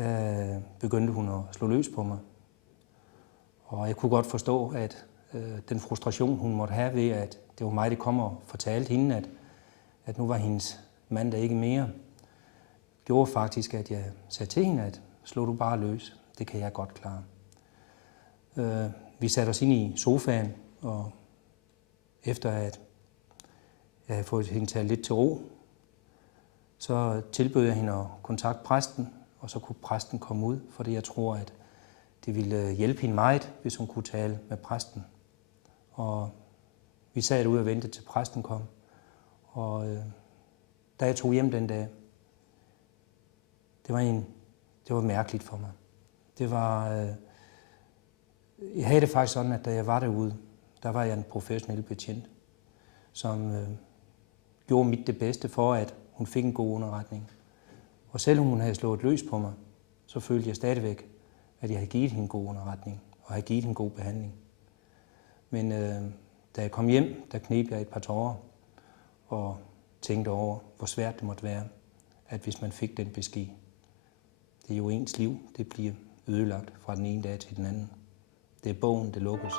der begyndte hun at slå løs på mig. Og jeg kunne godt forstå, at den frustration, hun måtte have ved, at det var mig, der kom og fortalte hende, at nu var hendes mand der ikke mere, gjorde faktisk, at jeg sagde til hende, at slå du bare løs, det kan jeg godt klare. Vi satte os ind i sofaen, og efter at jeg havde fået hende talt lidt til ro, så tilbød jeg hende at kontakte præsten, og så kunne præsten komme ud, fordi jeg tror, at det ville hjælpe hende meget, hvis hun kunne tale med præsten. Og vi sad ude og ventede til præsten kom. Og da jeg tog hjem den dag, det var mærkeligt for mig. Jeg havde det faktisk sådan, at da jeg var derude, der var jeg en professionel betjent, som gjorde mit det bedste for, at hun fik en god underretning. Og selvom hun havde slået løs på mig, så følte jeg stadigvæk, at jeg havde givet hende en god underretning og havde givet hende en god behandling. Men da jeg kom hjem, der kneb jeg et par tårer og tænkte over, hvor svært det måtte være, at hvis man fik den besked. Det er jo ens liv, det bliver ødelagt fra den ene dag til den anden. Det er bogen, det lukkes.